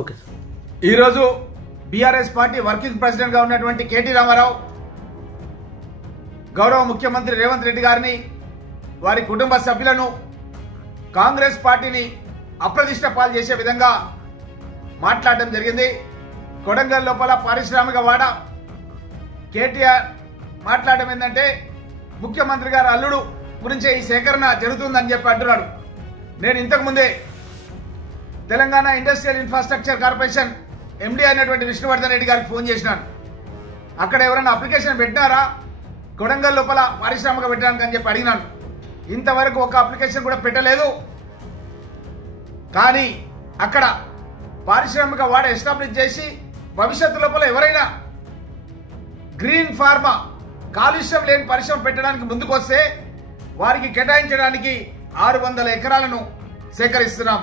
Okay sir. ఈరోజు BRS party working president గా ఉన్నటువంటి కేటీ రామారావు గౌరవ ముఖ్యమంత్రి రేవంత్ రెడ్డి గారిని, వారి కుటుంబ సభ్యులను, కాంగ్రెస్ పార్టీని అప్రతిష్ట పాలు చేసే విధంగా మాట్లాడడం జరిగింది. కొడంగల్ లోపల పారిశ్రామిక వాడ కేటీఆర్ మాట్లాడడం ఏంటంటే ముఖ్యమంత్రి గారు అల్లుడు గురించే ఈ సేకరణ జరుగుతుందని చెప్పి అంటున్నాడు. నేను ఇంతకుముందే Telangana industrial infrastructure corporation MD అయినటువంటి విష్ణువర్ధన్ రెడ్డి గారికి ఫోన్ చేసినాను. అక్కడ ఎవరైనా అప్లికేషన్ పెట్టినారా కొడంగల్ లోపల పారిశ్రామిక పెట్టడానికి అని చెప్పి అడిగినాను. ఇంతవరకు ఒక అప్లికేషన్ కూడా పెట్టలేదు. కానీ అక్కడ పారిశ్రామిక వాడ ఎస్టాబ్లిష్ చేసి భవిష్యత్తు లోపల ఎవరైనా గ్రీన్ ఫార్మా కాలుష్యం లేని పరిశ్రమ పెట్టడానికి ముందుకొస్తే వారికి కేటాయించడానికి 600 ఎకరాలను సేకరిస్తున్నాం.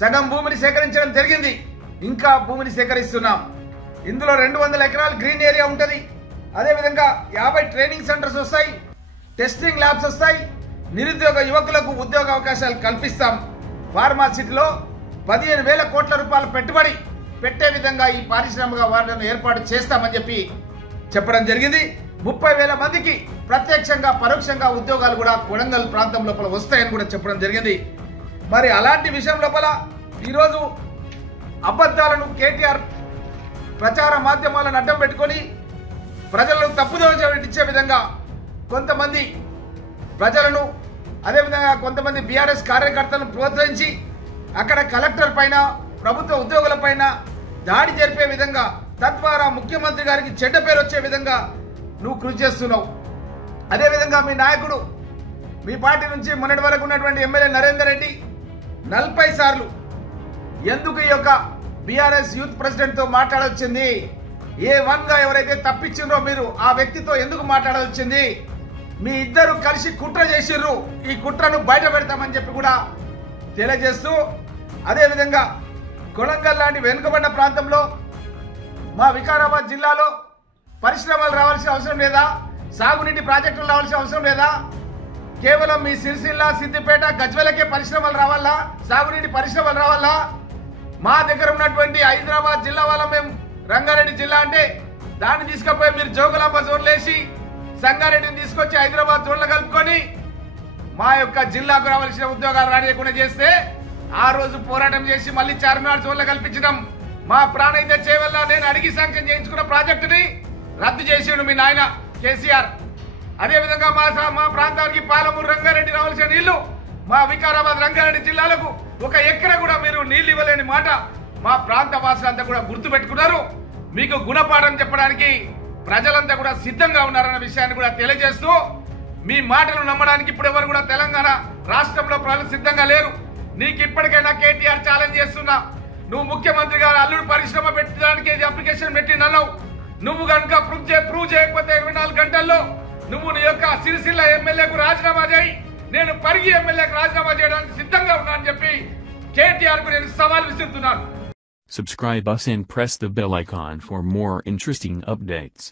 సగం భూమిని సేకరించడం జరిగింది, ఇంకా భూమిని సేకరిస్తున్నాం. ఇందులో 200 ఎకరాలు గ్రీన్ ఏరియా ఉంటుంది. అదేవిధంగా 50 ట్రైనింగ్ సెంటర్స్ వస్తాయి, టెస్టింగ్ ల్యాబ్స్ వస్తాయి, నిరుద్యోగ యువకులకు ఉద్యోగ అవకాశాలు కల్పిస్తాం. ఫార్మా సిటీలో 15,000 కోట్ల రూపాయల పెట్టుబడి పెట్టే విధంగా ఈ పారిశ్రామిక వాడను ఏర్పాటు చేస్తామని చెప్పి చెప్పడం జరిగింది. 30,000 మందికి ప్రత్యక్షంగా పరోక్షంగా ఉద్యోగాలు కూడా కొడంగల్ ప్రాంతం లోపల వస్తాయని కూడా చెప్పడం జరిగింది. మరి అలాంటి విషయం లోపల ఈరోజు అబద్ధాలను కేటీఆర్ ప్రచార మాధ్యమాలను అడ్డం పెట్టుకొని ప్రజలను తప్పుదోవ పట్టించే విధంగా కొంతమంది ప్రజలను, అదేవిధంగా కొంతమంది బీఆర్ఎస్ కార్యకర్తలను ప్రోత్సహించి అక్కడ కలెక్టర్ పైన, ప్రభుత్వ ఉద్యోగుల పైన దాడి జరిపే విధంగా, తద్వారా ముఖ్యమంత్రి గారికి చెడ్డ పేరు వచ్చే విధంగా నువ్వు కృషి చేస్తున్నావు. అదేవిధంగా మీ నాయకుడు, మీ పార్టీ నుంచి మొన్నటి వరకు ఉన్నటువంటి ఎమ్మెల్యే నరేందర్ రెడ్డి 40 సార్లు ఎందుకు ఈ యొక్క బీఆర్ఎస్ యూత్ ప్రెసిడెంట్ తో మాట్లాడొచ్చింది, A1 గా ఎవరైతే తప్పించిండ్రో మీరు ఆ వ్యక్తితో ఎందుకు మాట్లాడవచ్చింది, మీ ఇద్దరు కలిసి కుట్ర చేసిర్రు, ఈ కుట్రను బయట పెడతామని చెప్పి కూడా తెలియజేస్తూ, అదేవిధంగా కొడంగల్ లాంటి వెనుకబడిన ప్రాంతంలో మా వికారాబాద్ జిల్లాలో పరిశ్రమలు రావాల్సిన అవసరం లేదా, సాగునీటి ప్రాజెక్టులు రావాల్సిన అవసరం లేదా, కేవలం మీ సిరిసిల్ల, సిద్దిపేట, గజ్వెలకే పరిశ్రమలు రావాలా, సాగునీటి పరిశ్రమలు రావాలా? మా దగ్గర ఉన్నటువంటి హైదరాబాద్ జిల్లా వాళ్ళ మేము రంగారెడ్డి జిల్లా అంటే దాన్ని తీసుకుపోయి మీరు జోగులాంబ జోన్లు వేసి సంగారెడ్డిని తీసుకొచ్చి హైదరాబాద్ జోన్లు కలుపుకొని మా యొక్క జిల్లాకు రావాల్సిన ఉద్యోగాలు రానియకుండా చేస్తే ఆ రోజు పోరాటం చేసి మళ్ళీ చార్మినార్ జోన్లు కల్పించడం మా ప్రాణైతే చేయవల్ల నేను అడిగి శాంక్షన్ చేయించుకున్న ప్రాజెక్టుని రద్దు చేసిండు మీ నాయన కేసీఆర్. అదేవిధంగా మా ప్రాంతానికి పాలమూరు, రంగారెడ్డి రావాల్సిన నీళ్లు మా వికారాబాద్, రంగారెడ్డి జిల్లాలకు 1 ఎకరా కూడా మీరు నీళ్లు ఇవ్వలేని మాట మా ప్రాంత వాసులంతా కూడా గుర్తు పెట్టుకున్నారు. మీకు గుణపాఠం చెప్పడానికి ప్రజలంతా కూడా సిద్ధంగా ఉన్నారన్న విషయాన్ని కూడా తెలియజేస్తూ, మీ మాటలు నమ్మడానికి ఇప్పుడు ఎవరు కూడా తెలంగాణ రాష్ట్రంలో ప్రజలు సిద్ధంగా లేరు. నీకు ఇప్పటికైనా కేటీఆర్ ఛాలెంజ్ చేస్తున్నా, నువ్వు ముఖ్యమంత్రి గారు అల్లుడు పరిశ్రమ పెట్టడానికి అప్లికేషన్ పెట్టినన్నావు. నువ్వు కనుక ప్రూవ్ చేయకపోతే 24 గంటల్లో నువ్వు నీ యొక్క సిరిసిల్ల ఎమ్మెల్యేకు రాజీనామా చేయి, నేను పరిగి ఎమ్మెల్యేకు రాజీనామా చేయడానికి సిద్ధంగా ఉన్నా అని చెప్పి కేటీఆర్ కు నేను సవాల్ విసురుతున్నాను. Subscribe us and press the bell icon for more interesting updates.